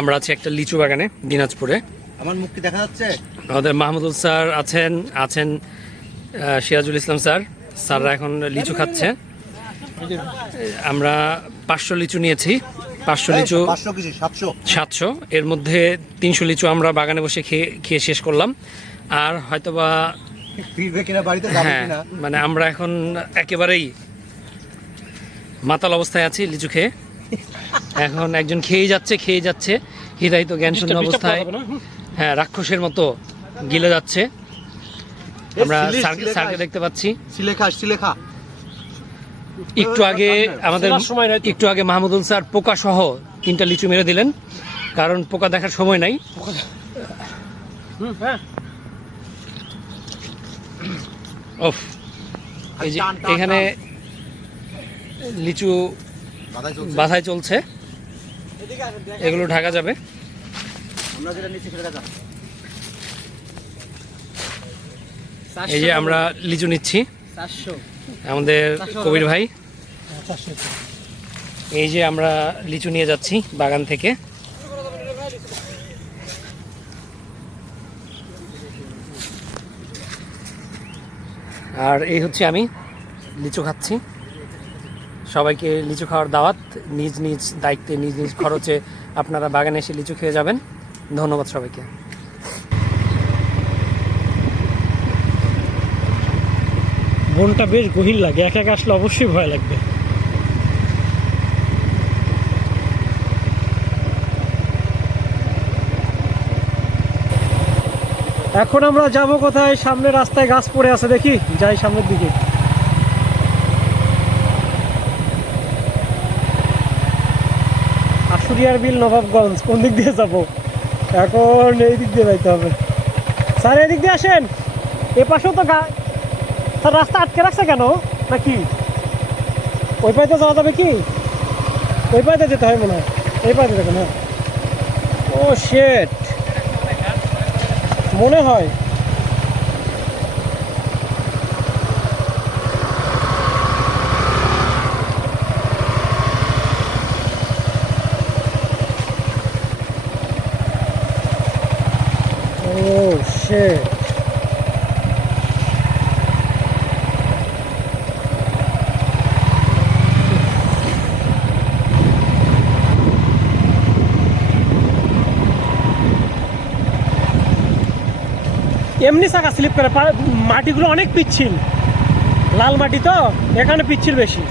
আমরা আছি একটা লিচু বাগানে দিনাজপুরে। আমার মুখ কি দেখা যাচ্ছে? আমাদের মাহমুদুল স্যার আছেন আছেন সিরাজুল ইসলাম স্যার। স্যাররা এখন লিচু খাচ্ছে। আমরা পাঁচশো লিচু নিয়েছি। পাঁচশো লিচু সাতশো। এর মধ্যে তিনশো লিচু আমরা বাগানে বসে খেয়ে খেয়ে শেষ করলাম। আর হয়তোবা হ্যাঁ মানে আমরা এখন একেবারেই মাতাল অবস্থায় আছি লিচু খেয়ে। এখন একজন খেয়ে যাচ্ছে খেয়ে যাচ্ছে। হৃদয়িত জ্ঞান শূন্য অবস্থায়। হ্যাঁ রাক্ষসের মতো গিলে যাচ্ছে। আমরা স্যারকে দেখতে পাচ্ছি। সিলেখা সিলেখা। একটু আগে আমাদের একটু আগে মাহমুদুল স্যার পোকা সহ তিনটা লিচু মেরে দিলেন কারণ পোকা দেখার সময় নাই। ওফ এই যে টান, টান, এখানে লিচু বাধায় চলছে। এগুলো ঢাকা যাবে। এই যে আমরা লিচু নিচ্ছি। আমাদের কবির ভাই। এই যে আমরা লিচু নিয়ে যাচ্ছি বাগান থেকে। আর এই হচ্ছে আমি লিচু খাচ্ছি। সবাইকে লিচু খাওয়ার দাওয়াত, নিজ নিজ দায়িত্বে, নিজ নিজ খরচে আপনারা বাগানে এসে লিচু খেয়ে যাবেন। ধন্যবাদ সবাইকে। বনটা বেশ গভীর লাগে, একা একা আসলে অবশ্যই ভয় লাগবে। এখন আমরা যাব কোথায়? সামনে রাস্তায় গাছ পড়ে আছে দেখি, যাই সামনের দিকে। আশুরিয়ার বিল নবাবগঞ্জ, কোন দিক দিয়ে যাব? এখন এই দিক দিয়ে যাইতে হবে। স্যার এদিক দিয়ে আসেন। এ পাশেও তো গা স্যার, রাস্তা আটকে রাখছে কেন? নাকি? ওই পাইতে যাওয়া যাবে কি? ওই পাইতে যেতে হয় মনে হয়। এই পাইতে দেখুন হ্যাঁ ও শেট মনে হয়। ও শেট এমনি চাকা স্লিপ করে মাটিগুলো অনেক পিচ্ছিল। লাল মাটি তো, এখানে পিচ্ছিল বেশি।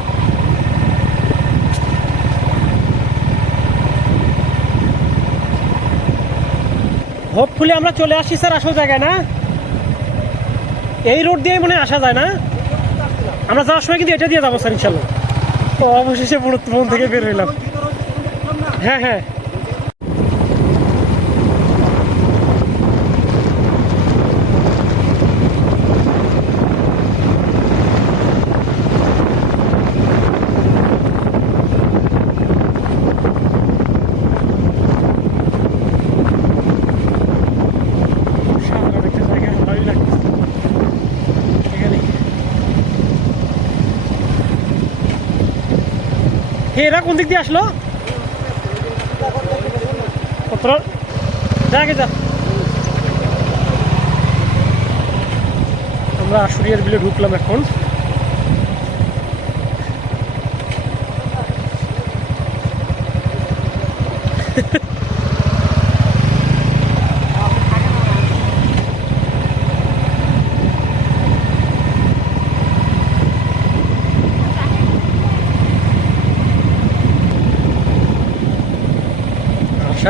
হোপফুলি আমরা চলে আসি স্যার, আসল জায়গায়, না? এই রোড দিয়ে মনে আসা যায়, না? আমরা যাওয়ার সময় কিন্তু এটা দিয়ে যাব স্যার, ইনশাল্লাহ। অবশেষে পুরো থেকে বের হইলাম। হ্যাঁ হ্যাঁ সাধারণ একটা জায়গা ভালোই লাগতেছে এখানে হে এরা কোন দিক দিয়ে আসলো? যা যা। আমরা আশুরিয়ার বিলে ঢুকলাম এখন।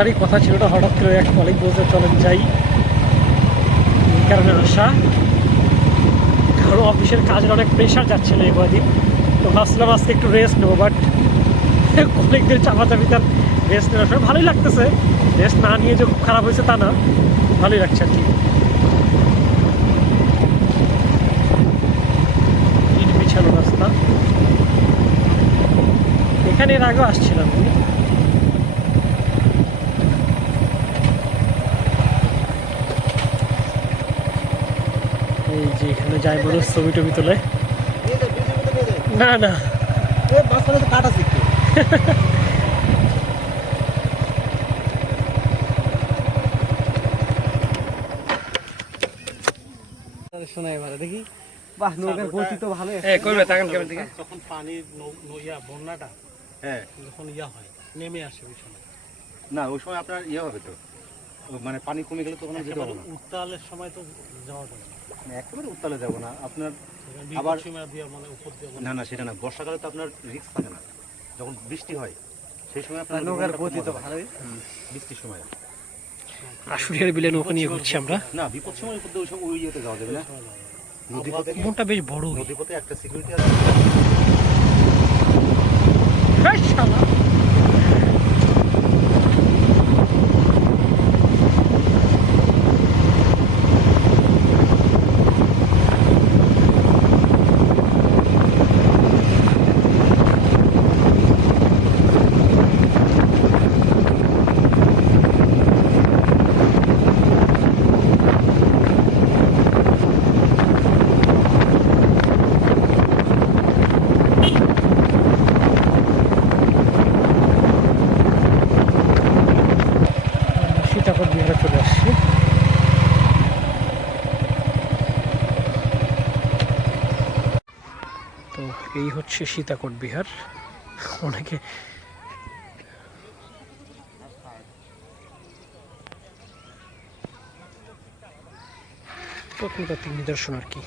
আসারই কথা ছিল না, হঠাৎ করে এক কলিগ বলতে চলেন যাই। এই কারণে আসা কারণ অফিসের কাজের অনেক প্রেশার যাচ্ছিল এই কদিন। তো ভাবছিলাম আজকে একটু রেস্ট নেব বাট কলিগদের চাপাচাপি তার রেস্ট নেওয়ার সময় ভালোই লাগতেছে। রেস্ট না নিয়ে যে খুব খারাপ হয়েছে তা না, ভালোই লাগছে আর কি। বিছানো রাস্তা এখানে এর আগেও আসছিলাম আমি। এই যে এখানে মানুষ ছবি টবি তোলে। না না। পানির বন্যাটা হ্যাঁ। যখন হয় নেমে আসে ওই সময়। না ওই সময় আপনার ইয়ে হবে তো। মানে পানি কমে গেলে তখন উত্তালের সময় তো যাওয়া যাবে একেবারে উত্তালে যাব না। আপনার আবার- মানে না না সেটা না। বর্ষাকালে তো আপনার রিস্ক থাকে না। যখন বৃষ্টি হয় সেই সময় আপনার নৌকার গতি তো ভালোই। বৃষ্টির সময়। আশুরিয়ার বিলে নৌকা নিয়ে ঘুরছি আমরা। না বিপদ সময় উপর দিয়ে ওই সব ওই ইয়েতে যাওয়া যাবে না। নদীপথে মনটা বেশ বড় নদীপথে একটা সিকিউরিটি আছে এই শালা। সীতাকোট বিহারে চলে আসছি তো এই হচ্ছে সীতাকোট বিহার। অনেকে প্রত্নতাত্ত্বিক নিদর্শন আর কি।